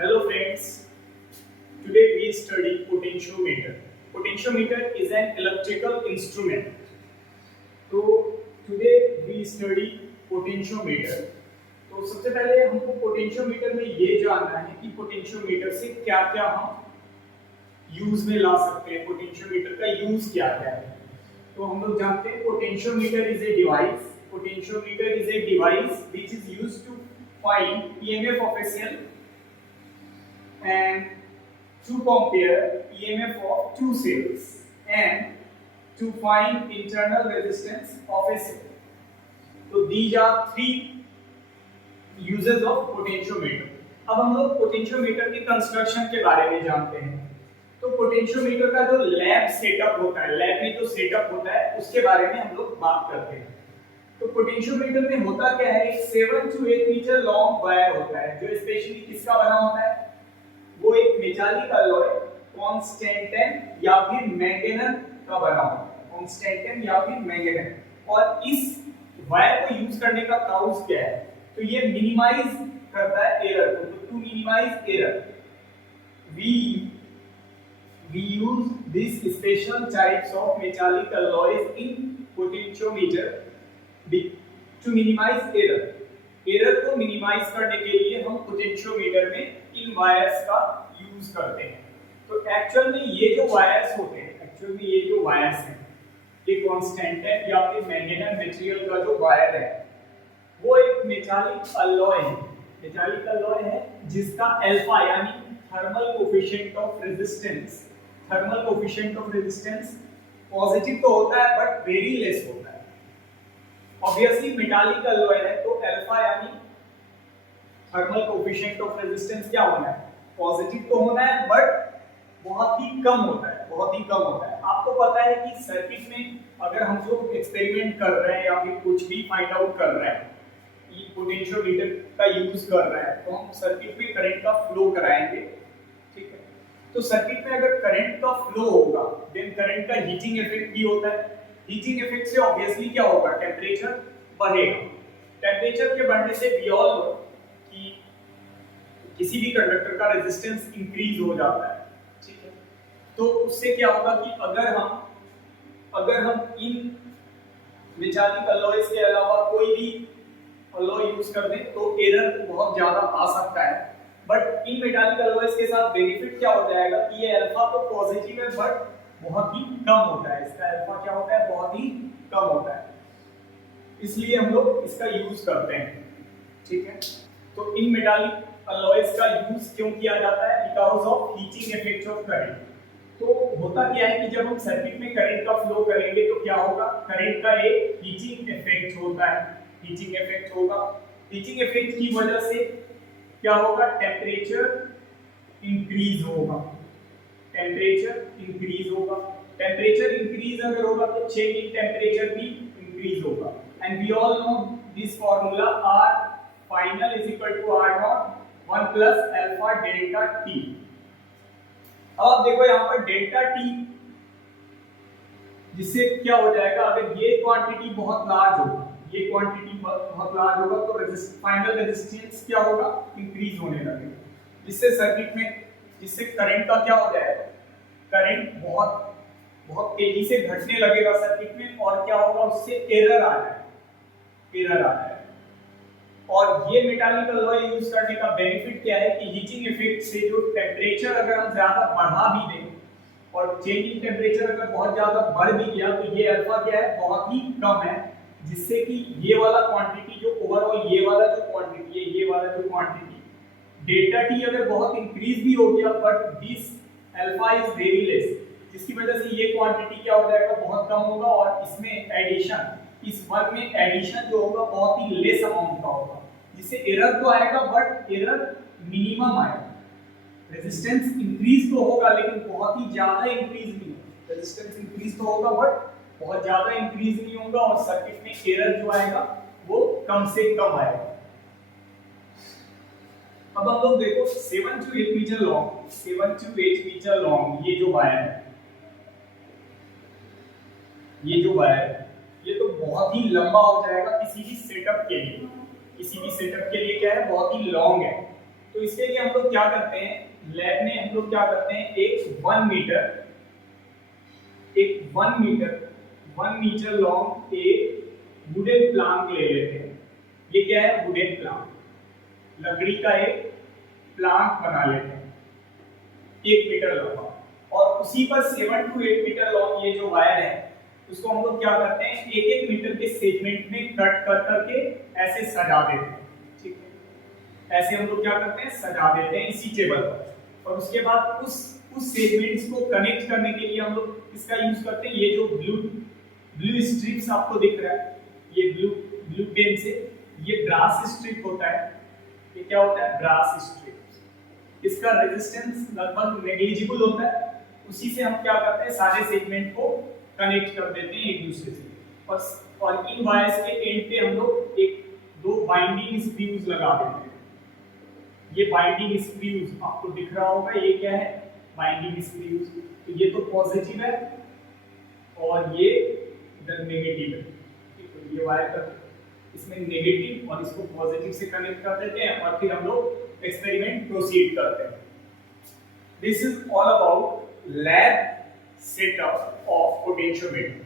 Hello friends, today we study potentiometer. Potentiometer is an electrical instrument. तो today we study potentiometer. तो सबसे पहले हमको पोटेंशियोमीटर में ये जानना है कि पोटेंशियोमीटर से क्या क्या हम यूज में ला सकते हैं, पोटेंशियोमीटर का यूज क्या क्या है। तो हम लोग जानते हैं potentiometer is a device, potentiometer is a device which is used to find EMF of a cell and to compare EMF of two cells and to find internal resistance of a cell. So these are three uses of potentiometer. अब हम लोग potentiometer की construction के बारे में जानते हैं। तो पोटेंशियोमीटर का जो लैब सेटअप होता है, लैब में जो सेटअप होता है उसके बारे में हम लोग बात करते हैं। तो पोटेंशियोमीटर में होता क्या है, एक 7 to 8 मीटर लॉन्ग वायर होता है जो स्पेशली किसका बना होता है, वो एक मेटालिक अलॉय कॉन्स्टेंटन या फिर मैंगेनन का बना होता है, कॉन्स्टेंटन या फिर मैंगेनन। और इस वायर को यूज करने का काउज क्या है, तो ये मिनिमाइज करता है एरर को। तो to minimize error we use this special types of metallic alloys in potentiometer to minimize error. Error को मिनिमाइज करने के लिए हम पोटेंशियोमीटर में इन वायर्स का यूज करते हैं। तो एक्चुअल में ये जो वायर्स होते हैं, ये कॉन्स्टेंटन या फिर मैंगेनन मटेरियल का जो वायर है वो एक मेटालिक अलॉय है, जिसका अल्फा यानी thermal coefficient of resistance positive तो होता है बट वेरी लेस होता है। ऑब्वियसली मेटालिक अलॉय है तो अल्फा यानी थर्मल कोफिशिएंट ऑफ रेजिस्टेंस क्या होना है, पॉजिटिव तो होना है बट बहुत ही कम होता है। आपको पता है कि सर्किट में अगर हम लोग एक्सपेरिमेंट कर रहे हैं या फिर कुछ भी फाइंड आउट कर रहे हैं, ये पोटेंशियोमीटर का यूज कर रहे हैं, तो हम सर्किट में करंट का फ्लो कराएंगे, ठीक है। तो सर्किट में अगर करंट का फ्लो होगा देन करंट का हीटिंग इफेक्ट भी होता है। हीटिंग इफेक्ट से ऑब्वियसली क्या होगा, टेंपरेचर बढ़ेगा। टेंपरेचर के बढ़ने से वी ऑल नो कि किसी भी कंडक्टर का रेजिस्टेंस इंक्रीज हो जाता है, ठीक है। तो उससे क्या होगा कि अगर हम इन मेटालिक अलॉयज के अलावा कोई भी अलॉय यूज कर दें तो एरर बहुत ज्यादा आ सकता है। बट इन मेटालिक अलॉयज के साथ बेनिफिट क्या हो जाएगा कि ये अल्फा तो पॉजिटिव है बट बहुत ही कम होता है, इसका अल्फा क्या होता है, बहुत ही कम होता है, इसलिए हम लोग इसका यूज करते हैं, ठीक है। तो इन मेटालिक अलॉयज का यूज क्यों किया जाता है, because of heating effect of current. तो होता क्या है कि जब हम सर्किट में करंट का फ्लो करेंगे तो क्या होगा, करंट का एक हीटिंग इफेक्ट होता है, हीटिंग इफेक्ट की वजह से क्या होगा, टेंपरेचर इंक्रीज होगा। टेंपरेचर इंक्रीज अगर होगा तो चेंज इन टेंपरेचर भी इंक्रीज होगा। And we all know this formula R final is equal to R naught 1 plus alpha delta T। अब देखो यहाँ पर डेल्टा T, जिससे क्या हो जाएगा, अगर ये क्वांटिटी बहुत लार्ज होगा, तो फाइनल रेजिस्टेंस क्या होगा, इंक्रीज होने लगेगा, जिससे करंट का क्या हो जाएगा, करंट बहुत तेजी से घटने लगेगा सर्किट में, और क्या होगा, उससे एरर आ जाएगा। और ये मेटालिक अलॉय यूज करने का बेनिफिट क्या है कि हीटिंग इफेक्ट से जो टेंपरेचर अगर हम ज्यादा बढ़ा भी दें और चेंज इन टेंपरेचर अगर बहुत ज्यादा बढ़ भी गया तो ये अल्फा क्या है, बहुत ही कम है, जिससे कि ये वाला क्वांटिटी जो ओवरऑल ये वाला जो क्वांटिटी डेल्टा टी अगर बहुत इंक्रीज भी हो गया but this alpha is very less, जिसकी वजह से ये क्वांटिटी क्या हो जाएगा, बहुत कम होगा, और इसमें एडिशन, इस वर्क में एडिशन जो होगा बहुत ही लेस अमाउंट का होगा, जिससे एरर तो आएगा बट एरर मिनिमम आएगा। रेजिस्टेंस इंक्रीज तो होगा लेकिन बहुत ही ज्यादा इंक्रीज नहीं होगा, रेजिस्टेंस इंक्रीज तो होगा बट बहुत ज्यादा इंक्रीज नहीं होगा, और सर्किट में एरर जो आएगा वो कम से कम आएगा। अब हम लोग देखो 7 to 8 मीटर लॉन्ग ये जो वायर है, ये तो बहुत ही लंबा हो जाएगा किसी भी सेटअप के लिए, क्या है, बहुत ही लॉन्ग है। तो इसके लिए हम लोग क्या करते हैं, लैब में हम लोग क्या करते हैं, एक 1 मीटर लॉन्ग एक वुडन प्लांक ले लेते हैं। ये क्या है, वुडन प्लांक, लकड़ी का एक प्लांक बना लेते हैं 1 मीटर लंबा, और उसी पर 7 to 8 मीटर लॉन्ग ये जो वायर है उसको हम लोग क्या करते हैं, 1 मीटर के सेगमेंट में कट कर करके ऐसे सजा देते हैं। ठीक है, ऐसे हम लोग क्या करते हैं, सजा देते हैं इसी टेबल पर, और उसके बाद उस सेगमेंट्स को कनेक्ट करने के लिए हम लोग इसका यूज करते हैं, ये जो ब्लू स्ट्रिप्स आपको दिख रहा है, ये ब्लू पेन से, ये ब्रास स्ट्रिप होता है। ये क्या होता है, ब्रास स्ट्रिप। इसका रेजिस्टेंस लगभग नेग्लिजिबल होता है, उसी से हम क्या करते हैं, सारे सेगमेंट को कनेक्ट कर देते हैं एक दूसरे से, और इन वायर्स के एंड पे हम लोग दो बाइंडिंग स्क्रूज लगा देते हैं। ये बाइंडिंग स्क्रूज आपको दिख रहा होगा, ये क्या है, बाइंडिंग स्क्रूज। तो ये तो पॉजिटिव है और ये इधर नेगेटिव है। तो ये वायर का इसमें नेगेटिव और इसको पॉजिटिव से कनेक्ट कर देते हैं, और फिर हम लोग एक्सपेरिमेंट प्रोसीड करते हैं। This is all about lab setup of potentiometer.